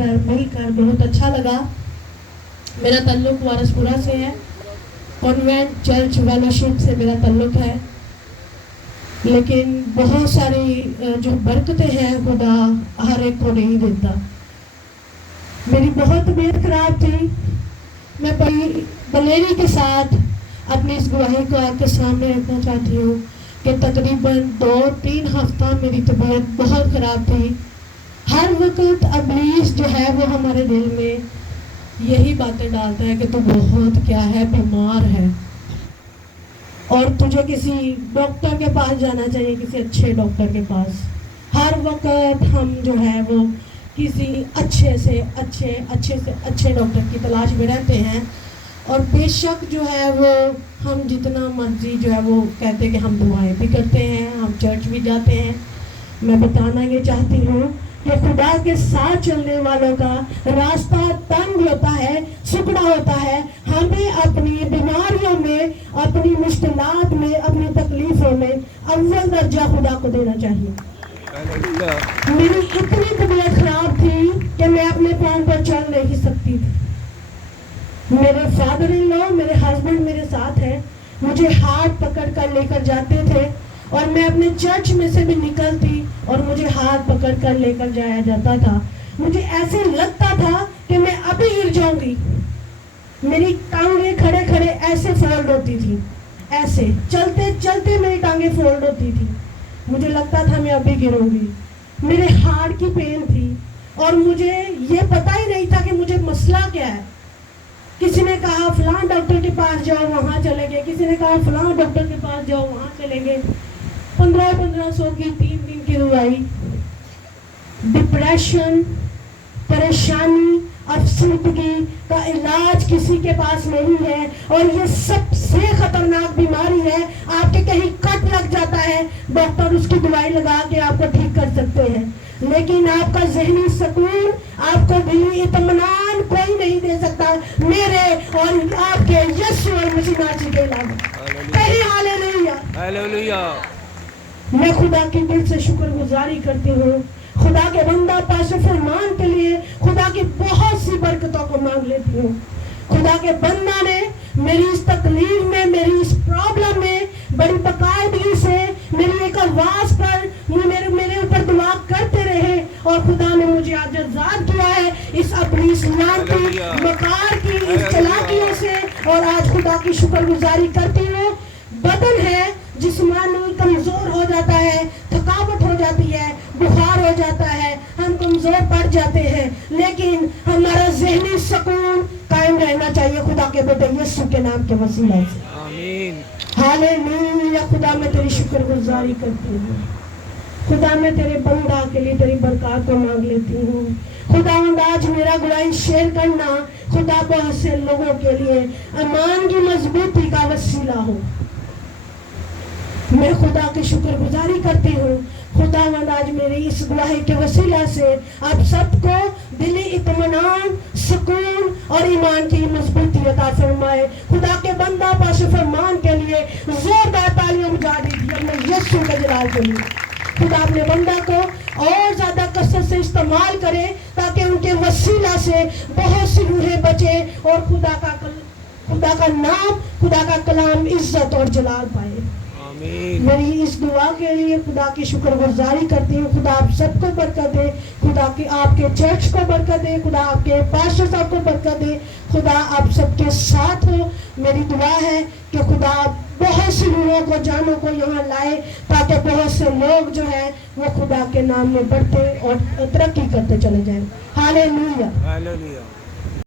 مل کر بہت اچھا لگا. میرا تعلق وارثپورہ سے ہے, کانوینٹ چرچ فیلوشپ سے میرا تعلق ہے, لیکن بہت ساری جو برکتیں ہیں خدا ہر ایک کو نہیں دیتا. میری بہت طبیعت خراب تھی. میں بڑی دلیری کے ساتھ اپنی اس گواہی کو آپ کے سامنے رکھنا چاہتی ہوں کہ تقریباً 2-3 ہفتہ میری طبیعت بہت خراب تھی. ہر وقت ابلیس جو ہے وہ ہمارے دل میں یہی باتیں ڈالتا ہے کہ تو بہت کیا ہے, بیمار ہے, اور تجھے کسی ڈاکٹر کے پاس جانا چاہیے, کسی اچھے ڈاکٹر کے پاس. ہر وقت ہم جو ہے وہ کسی اچھے سے اچھے ڈاکٹر کی تلاش میں رہتے ہیں, اور بے شک جو ہے وہ ہم جتنا مرضی جو ہے وہ کہتے ہیں کہ ہم دعائیں بھی کرتے ہیں, ہم چرچ بھی جاتے ہیں. میں بتانا یہ چاہتی ہوں کہ خدا کے ساتھ چلنے والوں کا راستہ تنگ ہوتا ہے, سکڑا ہوتا ہے. ہمیں اپنی بیماریوں میں, اپنی مشکلات میں, اپنی تکلیفوں میں اول درجہ خدا کو دینا چاہیے. میری اتنی طبیعت خراب تھی کہ میں اپنے پاؤں پر چل نہیں سکتی تھی. میرے فادر ان لا, میرے ہسبینڈ میرے ساتھ ہیں, مجھے ہاتھ پکڑ کر لے کر جاتے تھے, اور میں اپنے چرچ میں سے بھی نکلتی اور مجھے ہاتھ پکڑ کر لے کر جایا جاتا تھا. مجھے ایسے لگتا تھا کہ میں ابھی گر جاؤں گی. میری ٹانگیں کھڑے کھڑے ایسے فولڈ ہوتی تھی, ایسے چلتے چلتے میری ٹانگیں فولڈ ہوتی تھی. مجھے لگتا تھا میں ابھی گروں گی. میرے ہارٹ کی پین تھی, اور مجھے یہ پتہ ہی نہیں تھا کہ مجھے مسئلہ کیا ہے. کسی نے کہا فلاں ڈاکٹر کے پاس جاؤ, وہاں چلے گئے. کسی نے کہا فلاں ڈاکٹر کے پاس جاؤ, وہاں چلے گئے. 1500 کی 3 دن کی دوائی. ڈپریشن, پریشانی, افسردگی کا علاج کسی کے پاس نہیں ہے, اور یہ سب سے خطرناک بیماری ہے. آپ کے کہیں کٹ لگ جاتا ہے, ڈاکٹر اس کی دوائی لگا کے آپ کو ٹھیک کر سکتے ہیں, لیکن آپ کا ذہنی سکون, آپ کو دلی اطمینان کوئی نہیں دے سکتا میرے اور آپ کے یسوع مسیح ناصری کے علاوہ. کہیں ہاللیلویا. میں خدا کی دل سے شکر گزاری کرتی ہوں. خدا کے بندہ پاس فرمان کے لیے خدا کی بہت سی برکتوں کو مانگ لیتی ہوں. خدا کے بندہ نے میری اس تکلیف میں, میری اس پرابلم میں بڑی باقاعدگی سے میری ایک آواز پر میرے اوپر دعا کرتے رہے, اور خدا نے مجھے آج آزاد کیا ہے اس اپنی سلامتی مکار کی اس چلاکیوں سے. اور آج خدا کی شکر گزاری کرتی ہوں. بدن ہے جسمانی کمزور ہو جاتا ہے, تھکاوٹ ہو جاتی ہے, بخار ہو جاتا ہے, ہم کمزور پڑ جاتے ہیں, لیکن ہمارا ذہنی سکون قائم رہنا چاہیے خدا کے بیٹے یسوع کے نام کے وسیلے سے. آمین. ہاللیلویا. خدا میں تیری شکر گزاری کرتی ہوں. خدا میں تیرے بندہ کے لیے تیری برکات کو مانگ لیتی ہوں. خدا آج میرا گواہی شیئر کرنا خدا بہت سے لوگوں کے لیے ایمان کی مضبوطی کا وسیلہ ہو. میں خدا کی شکر گزاری کرتی ہوں. خدا آج میری اس گواہی کے وسیلہ سے آپ سب کو دلی اطمینان, سکون اور ایمان کی مضبوطی عطا فرمائے. خدا کے بندہ پاس فرمان کے لیے زوردار تالیاں بجا دیجیے اپنے یسوع کے جلال کے لیے. خدا اپنے بندہ کو اور زیادہ کثرت سے استعمال کرے تاکہ ان کے وسیلہ سے بہت سی روحیں بچے, اور خدا کا نام, خدا کا کلام عزت اور جلال پائے. میری اس دعا کے لیے خدا کی شکر گزاری کرتی ہوں. خدا آپ سب کو برکت دے, خدا کی آپ کے چرچ کو برکت دے, خدا آپ کے پاسٹر صاحب کو برکت دے, خدا آپ سب کے ساتھ ہو. میری دعا ہے کہ خدا بہت سی روحوں کو, جانوں کو یہاں لائے تاکہ بہت سے لوگ جو ہیں وہ خدا کے نام میں بڑھتے اور ترقی کرتے چلے جائیں. ہاللیلویا.